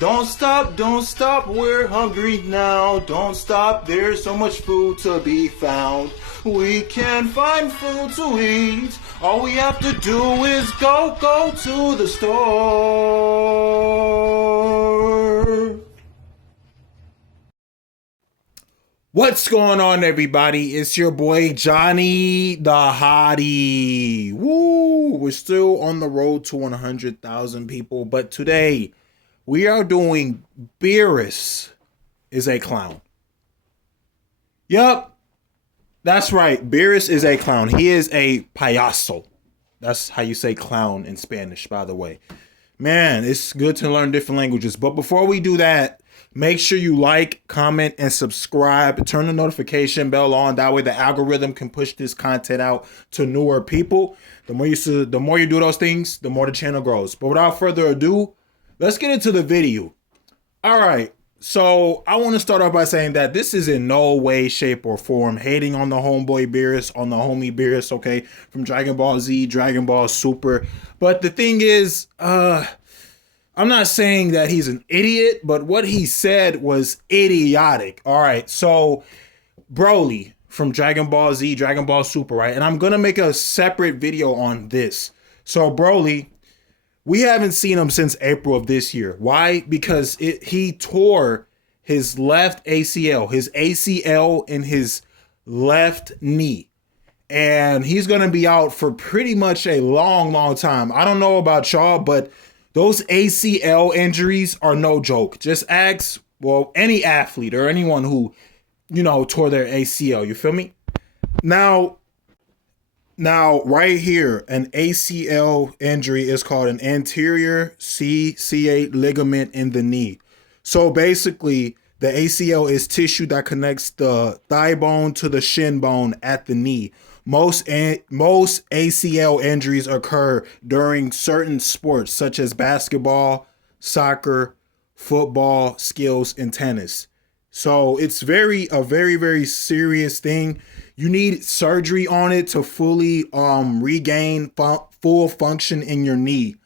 don't stop, we're hungry now. Don't stop, there's so much food to be found. We can find food to eat. All we have to do is go to the store. What's going on, everybody? It's your boy Johnny the Hottie. Woo! We're still on the road to 100,000 people, but today we are doing Beerus is a clown. Yup, that's right. Beerus is a clown. He is a payaso. That's how you say clown in Spanish, by the way. Man, it's good to learn different languages. But before we do that, make sure you like, comment, and subscribe. Turn the notification bell on. That way the algorithm can push this content out to newer people. The more you do those things, the more the channel grows. But without further ado, let's get into the video. All right. So I want to start off by saying that this is in no way, shape, or form hating on the homeboy Beerus, on the homie Beerus, okay, from Dragon Ball Z, Dragon Ball Super. But the thing is, I'm not saying that he's an idiot, but what he said was idiotic. All right, so Broly from Dragon Ball Z, Dragon Ball Super, right? And I'm going to make a separate video on this. So Broly, we haven't seen him since April of this year. Why? Because he tore his left ACL, in his left knee. And he's going to be out for pretty much a long time. I don't know about y'all, but those ACL injuries are no joke. Just ask, well, any athlete or anyone who, tore their ACL. You feel me? Now, right here, an ACL injury is called an anterior cruciate ligament in the knee. So basically, the ACL is tissue that connects the thigh bone to the shin bone at the knee. Most ACL injuries occur during certain sports such as basketball, soccer, football, skills, and tennis. So it's a very serious thing. You need surgery on it to fully regain full function in your knee.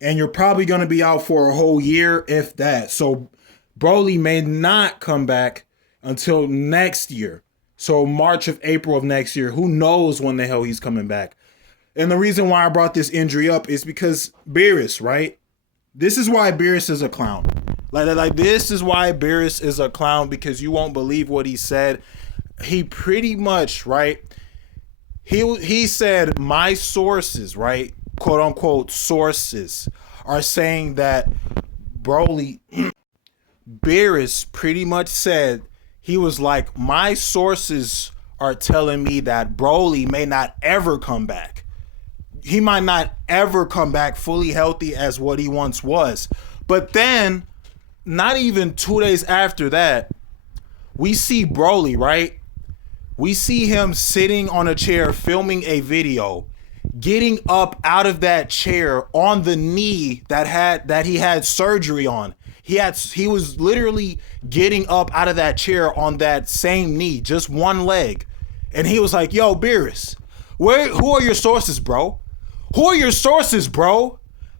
And you're probably going to be out for a whole year, if that. So Broly may not come back until next year. So March of April of next year. Who knows when the hell he's coming back. And the reason why I brought this injury up is because Beerus, right? This is why Beerus is a clown. Like this is why Beerus is a clown, because you won't believe what he said. He pretty much, right? He said, my sources, right? Quote unquote sources are saying that Broly, Beerus pretty much said, he was like, my sources are telling me that Broly may not ever come back. He might not ever come back fully healthy as what he once was. But then, not even 2 days after that, we see Broly, right? We see him sitting on a chair filming a video, getting up out of that chair on the knee that he had surgery on. He was literally getting up out of that chair on that same knee, just one leg. And he was like, yo, Beerus, who are your sources, bro? Who are your sources, bro?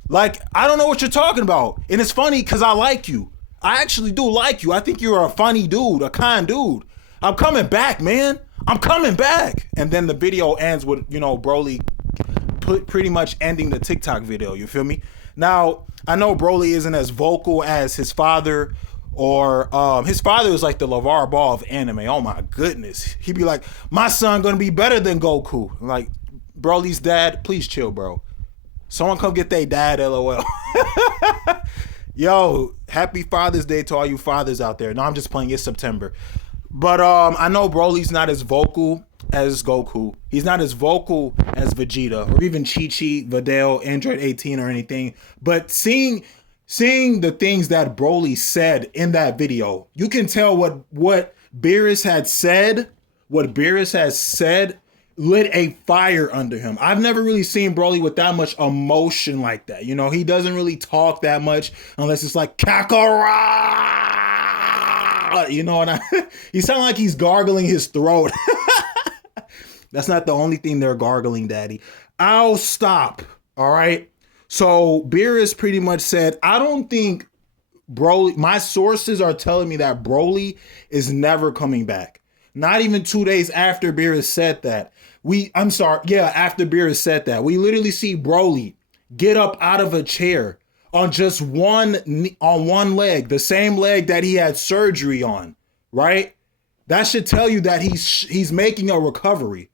Like, I don't know what you're talking about. And it's funny because I like you. I actually do like you. I think you're a funny dude, a kind dude. I'm coming back, man. I'm coming back. And then the video ends with, Broly pretty much ending the TikTok video. You feel me? Now, I know Broly isn't as vocal as his father, or his father is like the LeVar Ball of anime. Oh my goodness. He'd be like, my son gonna be better than Goku. Like, Broly's dad, please chill, bro. Someone come get their dad, LOL. Yo, happy Father's Day to all you fathers out there. No, I'm just playing. It's September. But I know Broly's not as vocal as Goku. He's not as vocal as Vegeta or even Chi-Chi, Videl, Android 18 or anything. But seeing the things that Broly said in that video, you can tell what Beerus had said. What Beerus has said lit a fire under him. I've never really seen Broly with that much emotion like that. He doesn't really talk that much unless it's like Kakarot. He sounds like he's gargling his throat. That's not the only thing they're gargling, daddy. I'll stop. All right. So Beerus pretty much said, I don't think Broly, my sources are telling me that Broly is never coming back. Not even 2 days after Beerus said that. I'm sorry, yeah, after Beerus said that. We literally see Broly get up out of a chair on just on one leg, the same leg that he had surgery on, right? That should tell you that he's making a recovery.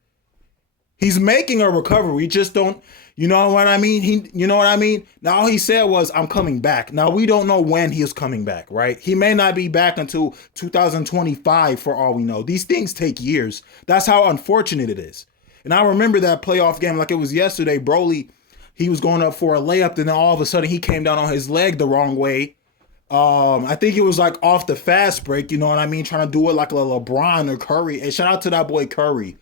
He's making a recovery. We just don't, you know what I mean? You know what I mean? Now all he said was, "I'm coming back." Now we don't know when he is coming back, right? He may not be back until 2025 for all we know. These things take years. That's how unfortunate it is. And I remember that playoff game like it was yesterday. Broly, he was going up for a layup, and then all of a sudden he came down on his leg the wrong way. I think it was like off the fast break, you know what I mean? Trying to do it like a LeBron or Curry. And shout out to that boy Curry.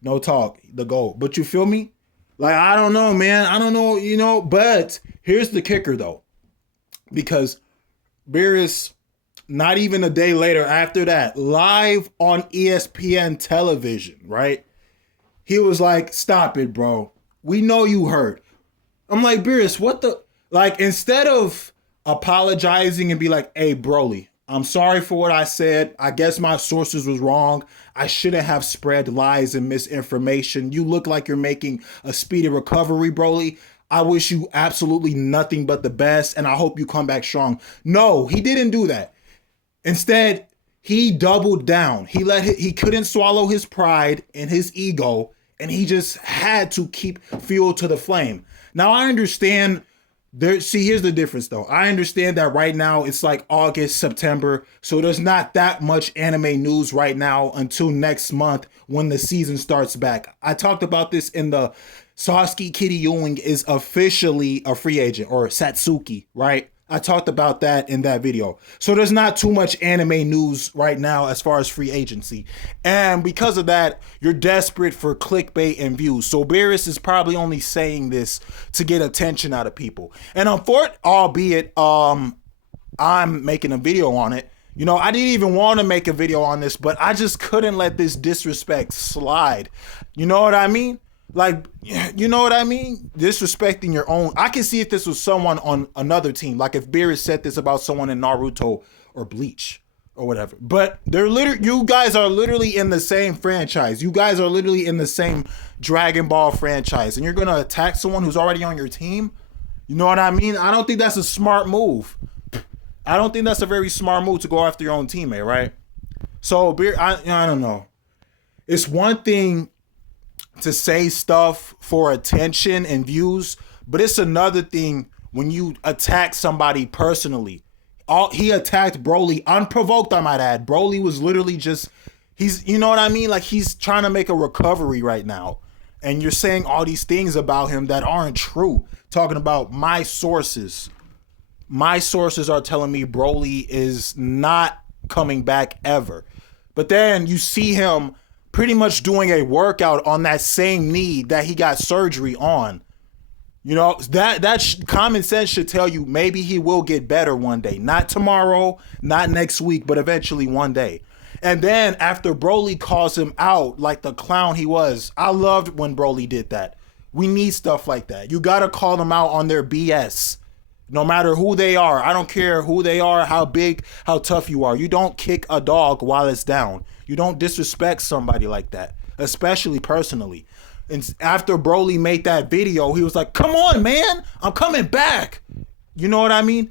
No talk, the GOAT. But you feel me? Like, I don't know, man. I don't know, but here's the kicker, though. Because Beerus, not even a day later after that, live on ESPN television, right? He was like, "Stop it, bro. We know you hurt." I'm like, Beerus, what the? Like, instead of apologizing and be like, "Hey, Broly, I'm sorry for what I said. I guess my sources was wrong. I shouldn't have spread lies and misinformation. You look like you're making a speedy recovery, Broly. I wish you absolutely nothing but the best, and I hope you come back strong." No, he didn't do that. Instead, he doubled down. He couldn't swallow his pride and his ego, and he just had to keep fuel to the flame. Now I understand. Here's the difference though. I understand that right now it's like August, September, so there's not that much anime news right now until next month when the season starts back. I talked about this in the Sasuke Ewing is officially a free agent, or Satsuki, right? I talked about that in that video. So there's not too much anime news right now as far as free agency. And because of that, you're desperate for clickbait and views. So Beerus is probably only saying this to get attention out of people. And albeit I'm making a video on it. I didn't even want to make a video on this, but I just couldn't let this disrespect slide. You know what I mean? Like, you know what I mean? Disrespecting your own. I can see if this was someone on another team. Like if Beerus said this about someone in Naruto or Bleach or whatever. But you guys are literally in the same franchise. You guys are literally in the same Dragon Ball franchise. And you're going to attack someone who's already on your team? You know what I mean? I don't think that's a smart move. I don't think that's a very smart move to go after your own teammate, right? So, I don't know. It's one thing to say stuff for attention and views, but it's another thing when you attack somebody personally. He attacked Broly unprovoked, I might add. Broly was literally you know what I mean? Like he's trying to make a recovery right now. And you're saying all these things about him that aren't true. Talking about my sources. My sources are telling me Broly is not coming back ever. But then you see him pretty much doing a workout on that same knee that he got surgery on. That common sense should tell you maybe he will get better one day. Not tomorrow, not next week, but eventually one day. And then after Broly calls him out like the clown he was, I loved when Broly did that. We need stuff like that. You got to call them out on their BS. No matter who they are. I don't care who they are, how big, how tough you are. You don't kick a dog while it's down. You don't disrespect somebody like that, especially personally. And after Broly made that video, he was like, "Come on, man, I'm coming back." You know what I mean?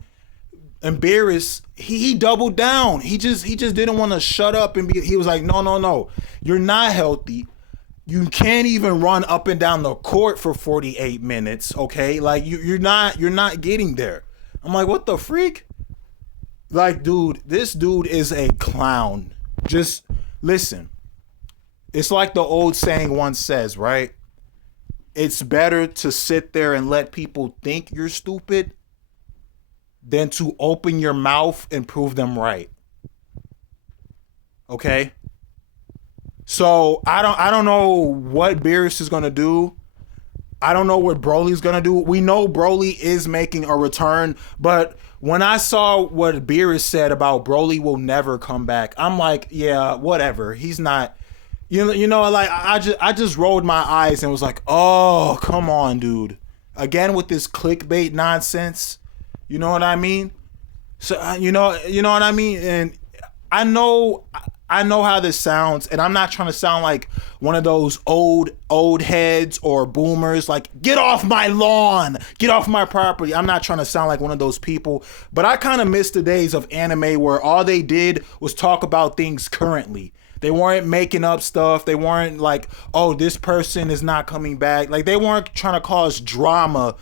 And Beerus, he doubled down. He just didn't want to shut up and he was like, no, you're not healthy. You can't even run up and down the court for 48 minutes, okay? Like you're not getting there. I'm like, what the freak? Like, dude, this dude is a clown. Just listen. It's like the old saying once says, right? It's better to sit there and let people think you're stupid than to open your mouth and prove them right. Okay? So I don't know what Beerus is gonna do. I don't know what Broly's gonna do. We know Broly is making a return, but when I saw what Beerus said about Broly will never come back, I'm like, yeah, whatever. He's not. You know, like I just rolled my eyes and was like, oh, come on, dude. Again with this clickbait nonsense. You know what I mean? So you know what I mean. And I know I know how this sounds, and I'm not trying to sound like one of those old heads or boomers. Like, get off my lawn, get off my property. I'm not trying to sound like one of those people, but I kind of miss the days of anime where all they did was talk about things currently. They weren't making up stuff. They weren't like, oh, this person is not coming back. Like, they weren't trying to cause drama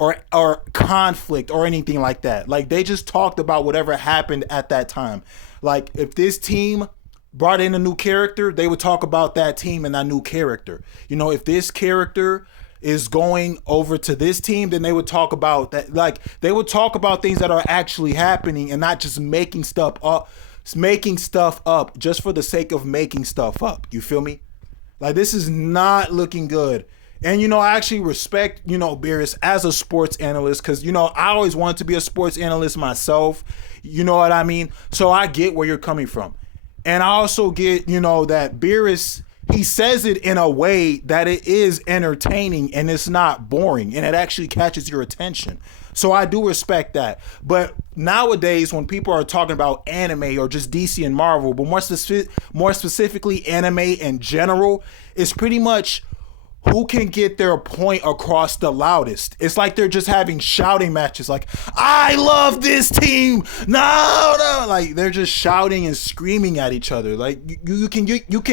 or conflict or anything like that. Like, they just talked about whatever happened at that time. Like, if this team brought in a new character, they would talk about that team and that new character. You know, if this character is going over to this team, then they would talk about that. Like, they would talk about things that are actually happening and not just making stuff up just for the sake of making stuff up. You feel me? Like, this is not looking good. And, you know, I actually respect, you know, Beerus as a sports analyst because, you know, I always wanted to be a sports analyst myself. You know what I mean? So I get where you're coming from. And I also get, you know, that Beerus, he says it in a way that it is entertaining and it's not boring and it actually catches your attention. So I do respect that. But nowadays, when people are talking about anime or just DC and Marvel, but more specifically anime in general, it's pretty much who can get their point across the loudest. It's like they're just having shouting matches. Like, I love this team. No. Like, they're just shouting and screaming at each other. Like, you can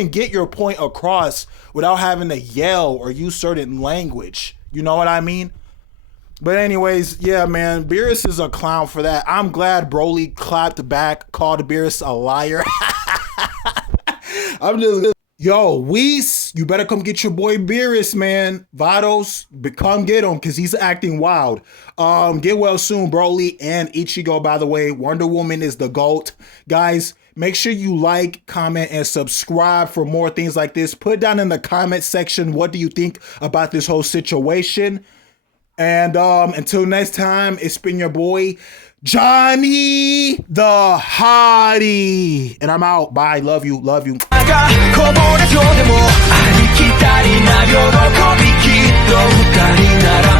get your point across without having to yell or use certain language. You know what I mean? But anyways, yeah, man, Beerus is a clown for that. I'm glad Broly clapped back, called Beerus a liar. I'm just... Yo, Whis, you better come get your boy Beerus, man. Vados, come get him because he's acting wild. Get well soon, Broly and Ichigo, by the way. Wonder Woman is the GOAT. Guys, make sure you like, comment, and subscribe for more things like this. Put down in the comment section, what do you think about this whole situation? And until next time, it's been your boy, Johnny the Hottie. And I'm out. Bye. Love you. Love you. こぼれそうでもありきたりな喜びきっと二人なら